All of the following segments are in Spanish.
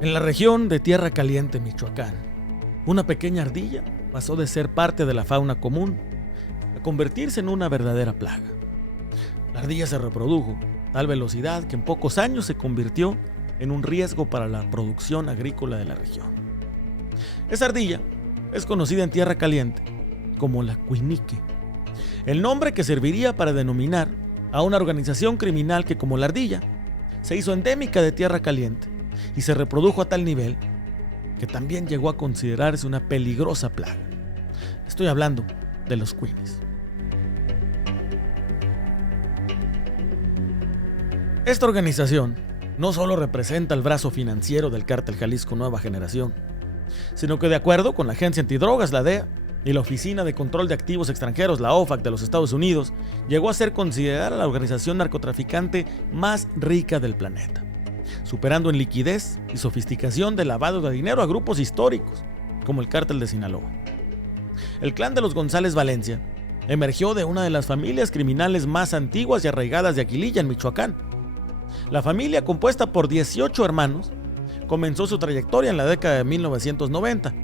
En la región de Tierra Caliente, Michoacán, una pequeña ardilla pasó de ser parte de la fauna común a convertirse en una verdadera plaga. La ardilla se reprodujo a tal velocidad que en pocos años se convirtió en un riesgo para la producción agrícola de la región. Esa ardilla es conocida en Tierra Caliente como la cuinique, el nombre que serviría para denominar a una organización criminal que, como la ardilla, se hizo endémica de Tierra Caliente y se reprodujo a tal nivel que también llegó a considerarse una peligrosa plaga. Estoy hablando de los cuinis. Esta organización no solo representa el brazo financiero del Cártel Jalisco Nueva Generación, sino que, de acuerdo con la Agencia Antidrogas, la DEA, y la Oficina de Control de Activos Extranjeros, la OFAC de los Estados Unidos, llegó a ser considerada la organización narcotraficante más rica del planeta, superando en liquidez y sofisticación de lavado de dinero a grupos históricos, como el Cártel de Sinaloa. El clan de los González Valencia emergió de una de las familias criminales más antiguas y arraigadas de Aguililla, en Michoacán. La familia, compuesta por 18 hermanos, comenzó su trayectoria en la década de 1990,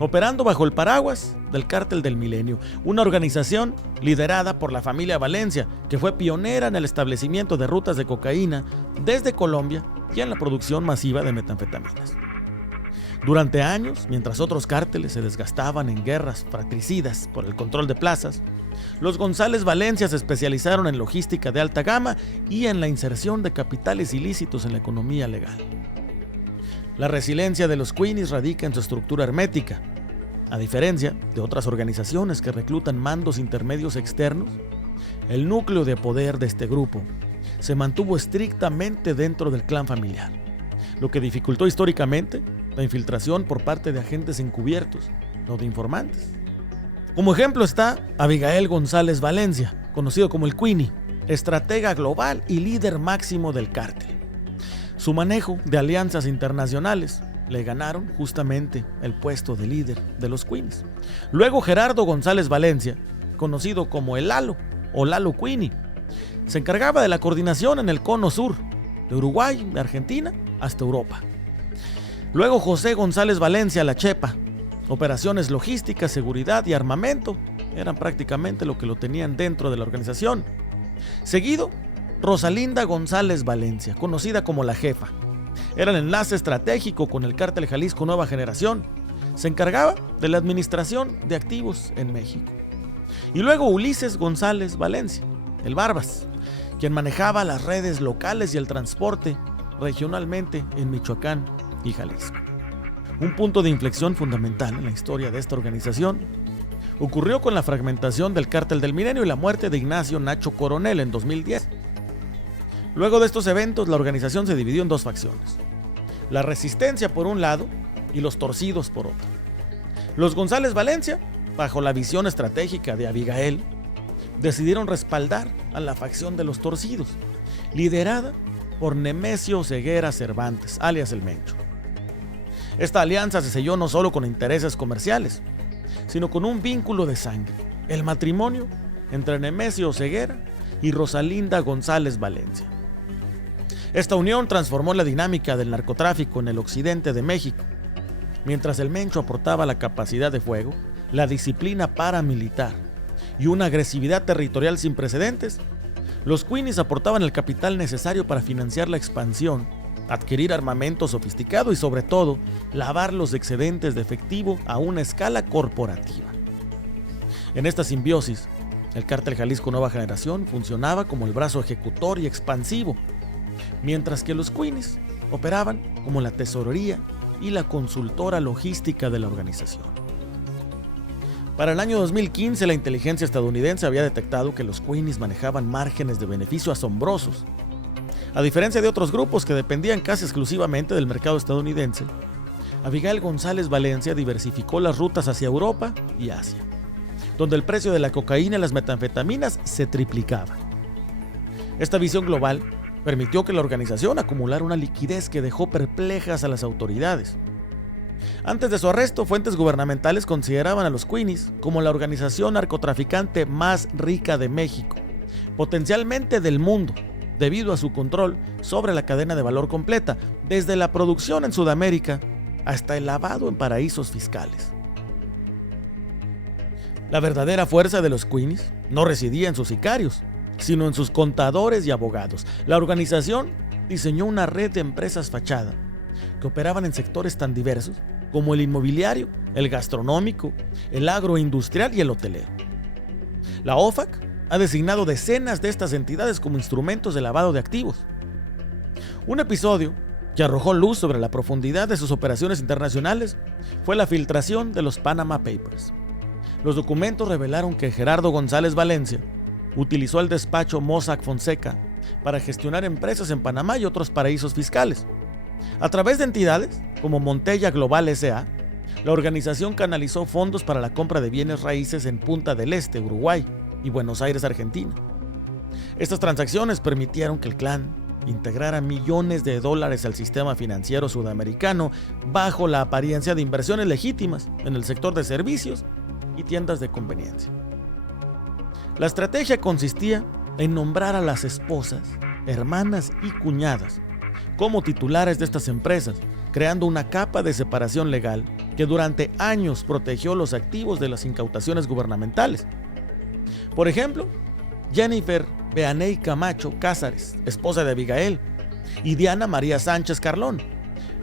operando bajo el paraguas del Cártel del Milenio, una organización liderada por la familia Valencia, que fue pionera en el establecimiento de rutas de cocaína desde Colombia y en la producción masiva de metanfetaminas. Durante años, mientras otros cárteles se desgastaban en guerras fratricidas por el control de plazas, los González Valencia se especializaron en logística de alta gama y en la inserción de capitales ilícitos en la economía legal. La resiliencia de los cuinis radica en su estructura hermética. A diferencia de otras organizaciones que reclutan mandos intermedios externos, el núcleo de poder de este grupo se mantuvo estrictamente dentro del clan familiar, lo que dificultó históricamente la infiltración por parte de agentes encubiertos o de informantes. Como ejemplo está Abigail González Valencia, conocido como el Cuini, estratega global y líder máximo del cártel. Su manejo de alianzas internacionales le ganaron justamente el puesto de líder de los Cuinis. Luego Gerardo González Valencia, conocido como el Lalo o Lalo Cuini, se encargaba de la coordinación en el cono sur, de Uruguay, de Argentina, hasta Europa. Luego José González Valencia, la Chepa. Operaciones logísticas, seguridad y armamento eran prácticamente lo que lo tenían dentro de la organización. Seguido, Rosalinda González Valencia, conocida como la Jefa. Era el enlace estratégico con el Cártel Jalisco Nueva Generación. Se encargaba de la administración de activos en México. Y luego Ulises González Valencia, el Barbas, quien manejaba las redes locales y el transporte regionalmente en Michoacán y Jalisco. Un punto de inflexión fundamental en la historia de esta organización ocurrió con la fragmentación del Cártel del Milenio y la muerte de Ignacio Nacho Coronel en 2010. Luego de estos eventos, la organización se dividió en dos facciones: la Resistencia por un lado y los Torcidos por otro. Los González Valencia, bajo la visión estratégica de Abigail, decidieron respaldar a la facción de los Torcidos, liderada por Nemesio Ceguera Cervantes, alias el Mencho. Esta alianza se selló no solo con intereses comerciales, sino con un vínculo de sangre: el matrimonio entre Nemesio Ceguera y Rosalinda González Valencia. Esta unión transformó la dinámica del narcotráfico en el occidente de México. Mientras el Mencho aportaba la capacidad de fuego, la disciplina paramilitar y una agresividad territorial sin precedentes, los Cuinis aportaban el capital necesario para financiar la expansión, adquirir armamento sofisticado y, sobre todo, lavar los excedentes de efectivo a una escala corporativa. En esta simbiosis, el Cártel Jalisco Nueva Generación funcionaba como el brazo ejecutor y expansivo, mientras que los Cuinis operaban como la tesorería y la consultora logística de la organización. Para el año 2015, la inteligencia estadounidense había detectado que los Cuinis manejaban márgenes de beneficio asombrosos. A diferencia de otros grupos que dependían casi exclusivamente del mercado estadounidense, Abigail González Valencia diversificó las rutas hacia Europa y Asia, donde el precio de la cocaína y las metanfetaminas se triplicaba. Esta visión global permitió que la organización acumulara una liquidez que dejó perplejas a las autoridades. Antes de su arresto, fuentes gubernamentales consideraban a los Cuinis como la organización narcotraficante más rica de México, potencialmente del mundo, debido a su control sobre la cadena de valor completa, desde la producción en Sudamérica hasta el lavado en paraísos fiscales. La verdadera fuerza de los Queenies no residía en sus sicarios, sino en sus contadores y abogados. La organización diseñó una red de empresas fachada que operaban en sectores tan diversos como el inmobiliario, el gastronómico, el agroindustrial y el hotelero. La OFAC ha designado decenas de estas entidades como instrumentos de lavado de activos. Un episodio que arrojó luz sobre la profundidad de sus operaciones internacionales fue la filtración de los Panama Papers. Los documentos revelaron que Gerardo González Valencia utilizó el despacho Mossack Fonseca para gestionar empresas en Panamá y otros paraísos fiscales. A través de entidades como Montella Global S.A., la organización canalizó fondos para la compra de bienes raíces en Punta del Este, Uruguay, y Buenos Aires, Argentina. Estas transacciones permitieron que el clan integrara millones de dólares al sistema financiero sudamericano bajo la apariencia de inversiones legítimas en el sector de servicios y tiendas de conveniencia. La estrategia consistía en nombrar a las esposas, hermanas y cuñadas como titulares de estas empresas, creando una capa de separación legal que durante años protegió los activos de las incautaciones gubernamentales. Por ejemplo, Jennifer Beaney Camacho Cázares, esposa de Abigail, y Diana María Sánchez Carlón.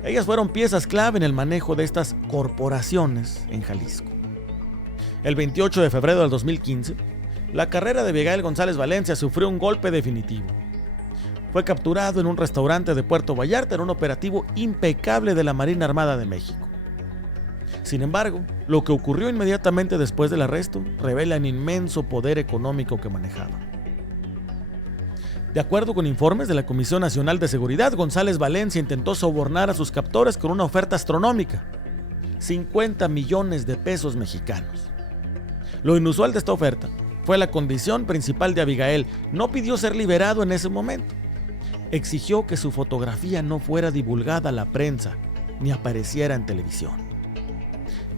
Ellas fueron piezas clave en el manejo de estas corporaciones en Jalisco. El 28 de febrero del 2015, la carrera de Abigail González Valencia sufrió un golpe definitivo. Fue capturado en un restaurante de Puerto Vallarta en un operativo impecable de la Marina Armada de México. Sin embargo, lo que ocurrió inmediatamente después del arresto revela el inmenso poder económico que manejaba. De acuerdo con informes de la Comisión Nacional de Seguridad, González Valencia intentó sobornar a sus captores con una oferta astronómica: 50 millones de pesos mexicanos. Lo inusual de esta oferta fue la condición principal de Abigail. No pidió ser liberado en ese momento. Exigió que su fotografía no fuera divulgada a la prensa ni apareciera en televisión.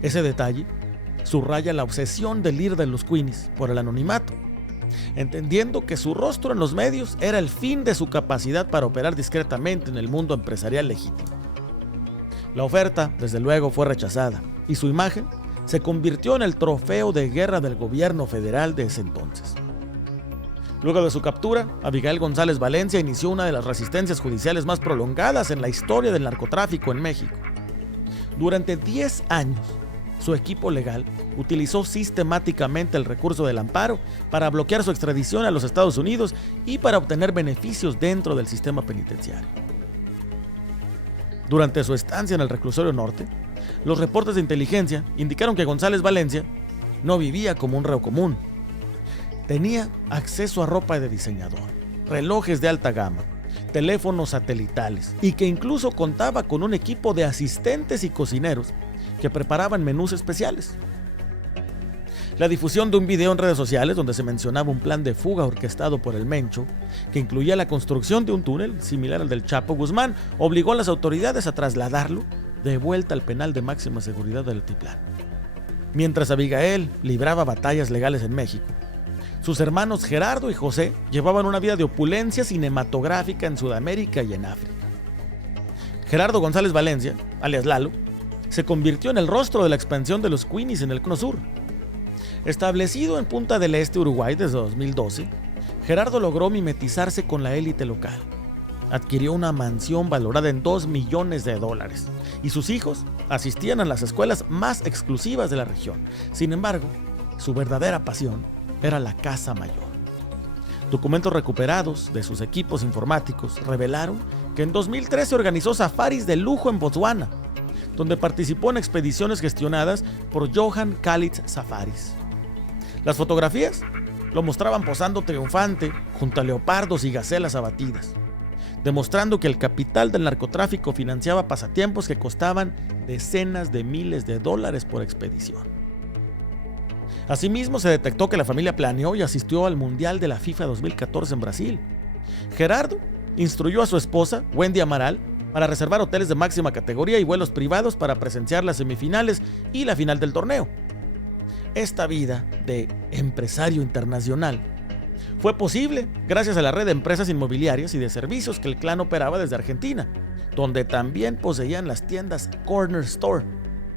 Ese detalle subraya la obsesión del líder de los Queenies por el anonimato, entendiendo que su rostro en los medios era el fin de su capacidad para operar discretamente en el mundo empresarial legítimo. La oferta, desde luego, fue rechazada y su imagen se convirtió en el trofeo de guerra del gobierno federal de ese entonces. Luego de su captura, Abigail González Valencia inició una de las resistencias judiciales más prolongadas en la historia del narcotráfico en México. Durante 10 años, su equipo legal utilizó sistemáticamente el recurso del amparo para bloquear su extradición a los Estados Unidos y para obtener beneficios dentro del sistema penitenciario. Durante su estancia en el reclusorio norte, los reportes de inteligencia indicaron que González Valencia no vivía como un reo común. Tenía acceso a ropa de diseñador, relojes de alta gama, teléfonos satelitales y que incluso contaba con un equipo de asistentes y cocineros que preparaban menús especiales. La difusión de un video en redes sociales donde se mencionaba un plan de fuga orquestado por el Mencho, que incluía la construcción de un túnel similar al del Chapo Guzmán, obligó a las autoridades a trasladarlo de vuelta al penal de máxima seguridad del Altiplán. Mientras Abigail libraba batallas legales en México, sus hermanos Gerardo y José llevaban una vida de opulencia cinematográfica en Sudamérica y en África. Gerardo González Valencia, alias Lalo, se convirtió en el rostro de la expansión de los Queenies en el Cono Sur. Establecido en Punta del Este, Uruguay, desde 2012, Gerardo logró mimetizarse con la élite local. Adquirió una mansión valorada en $2 millones y sus hijos asistían a las escuelas más exclusivas de la región. Sin embargo, su verdadera pasión era la casa mayor. Documentos recuperados de sus equipos informáticos revelaron que en 2013 organizó safaris de lujo en Botswana, donde participó en expediciones gestionadas por Johan Khalid Safaris. Las fotografías lo mostraban posando triunfante junto a leopardos y gacelas abatidas, demostrando que el capital del narcotráfico financiaba pasatiempos que costaban decenas de miles de dólares por expedición. Asimismo, se detectó que la familia planeó y asistió al Mundial de la FIFA 2014 en Brasil. Gerardo instruyó a su esposa, Wendy Amaral, para reservar hoteles de máxima categoría y vuelos privados para presenciar las semifinales y la final del torneo. Esta vida de empresario internacional Fue posible gracias a la red de empresas inmobiliarias y de servicios que el clan operaba desde Argentina, donde también poseían las tiendas Corner Store,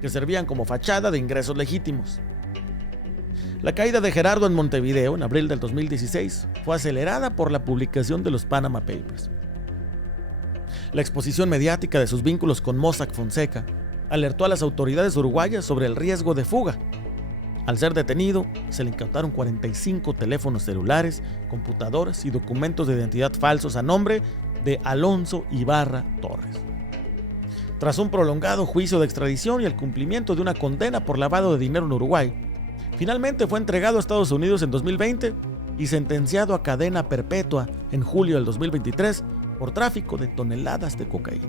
que servían como fachada de ingresos legítimos. La caída de Gerardo en Montevideo en abril del 2016 fue acelerada por la publicación de los Panama Papers. La exposición mediática de sus vínculos con Mossack Fonseca alertó a las autoridades uruguayas sobre el riesgo de fuga. Al ser detenido, se le incautaron 45 teléfonos celulares, computadoras y documentos de identidad falsos a nombre de Alonso Ibarra Torres. Tras un prolongado juicio de extradición y el cumplimiento de una condena por lavado de dinero en Uruguay, finalmente fue entregado a Estados Unidos en 2020 y sentenciado a cadena perpetua en julio del 2023 por tráfico de toneladas de cocaína.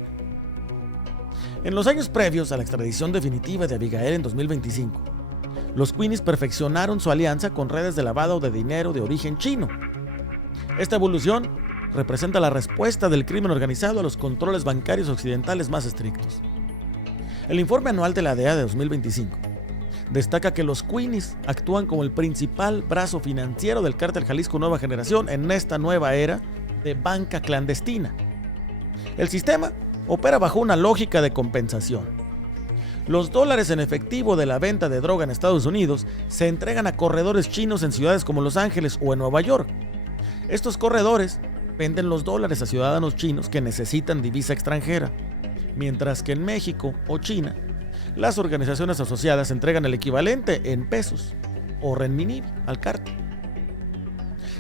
En los años previos a la extradición definitiva de Abigail en 2025, los Queenies perfeccionaron su alianza con redes de lavado de dinero de origen chino. Esta evolución representa la respuesta del crimen organizado a los controles bancarios occidentales más estrictos. El informe anual de la DEA de 2025 destaca que los Queenies actúan como el principal brazo financiero del Cártel Jalisco Nueva Generación en esta nueva era de banca clandestina. El sistema opera bajo una lógica de compensación. Los dólares en efectivo de la venta de droga en Estados Unidos se entregan a corredores chinos en ciudades como Los Ángeles o en Nueva York. Estos corredores venden los dólares a ciudadanos chinos que necesitan divisa extranjera, mientras que en México o China, las organizaciones asociadas entregan el equivalente en pesos o renminbi al cártel.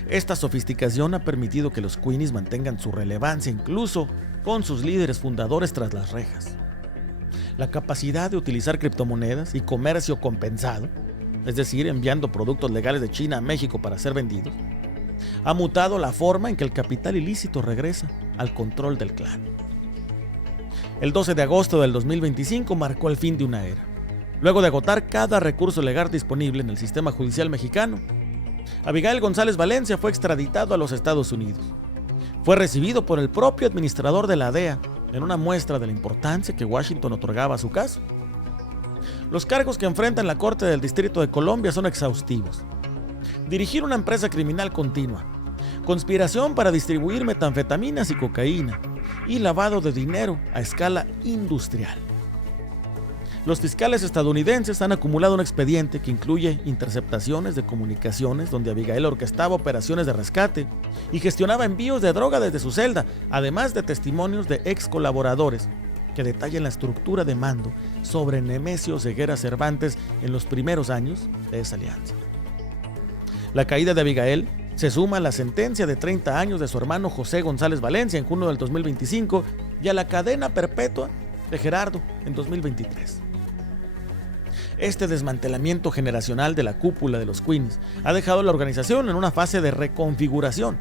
Esta sofisticación ha permitido que los Queenies mantengan su relevancia incluso con sus líderes fundadores tras las rejas. La capacidad de utilizar criptomonedas y comercio compensado, es decir, enviando productos legales de China a México para ser vendidos, ha mutado la forma en que el capital ilícito regresa al control del clan. El 12 de agosto del 2025 marcó el fin de una era. Luego de agotar cada recurso legal disponible en el sistema judicial mexicano, Abigail González Valencia fue extraditado a los Estados Unidos. Fue recibido por el propio administrador de la DEA en una muestra de la importancia que Washington otorgaba a su caso. Los cargos que enfrenta en la Corte del Distrito de Colombia son exhaustivos. Dirigir una empresa criminal continua, conspiración para distribuir metanfetaminas y cocaína, y lavado de dinero a escala industrial. Los fiscales estadounidenses han acumulado un expediente que incluye interceptaciones de comunicaciones donde Abigail orquestaba operaciones de rescate y gestionaba envíos de droga desde su celda, además de testimonios de ex colaboradores que detallan la estructura de mando sobre Nemesio Ceguera Cervantes en los primeros años de esa alianza. La caída de Abigail se suma a la sentencia de 30 años de su hermano José González Valencia en junio del 2025 y a la cadena perpetua de Gerardo en 2023. Este desmantelamiento generacional de la cúpula de los Queenies ha dejado a la organización en una fase de reconfiguración,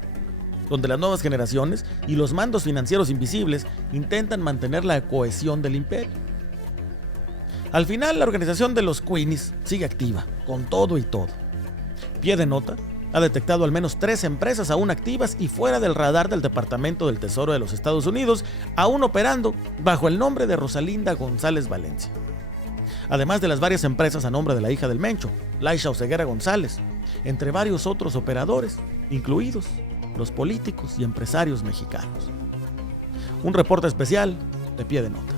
donde las nuevas generaciones y los mandos financieros invisibles intentan mantener la cohesión del imperio. Al final, la organización de los Queenies sigue activa, con todo y todo. Pie de nota ha detectado al menos 3 empresas aún activas y fuera del radar del Departamento del Tesoro de los Estados Unidos, aún operando bajo el nombre de Rosalinda González Valencia. Además de las varias empresas a nombre de la hija del Mencho, Laisha Oseguera González, entre varios otros operadores, incluidos los políticos y empresarios mexicanos. Un reporte especial de Pie de Nota.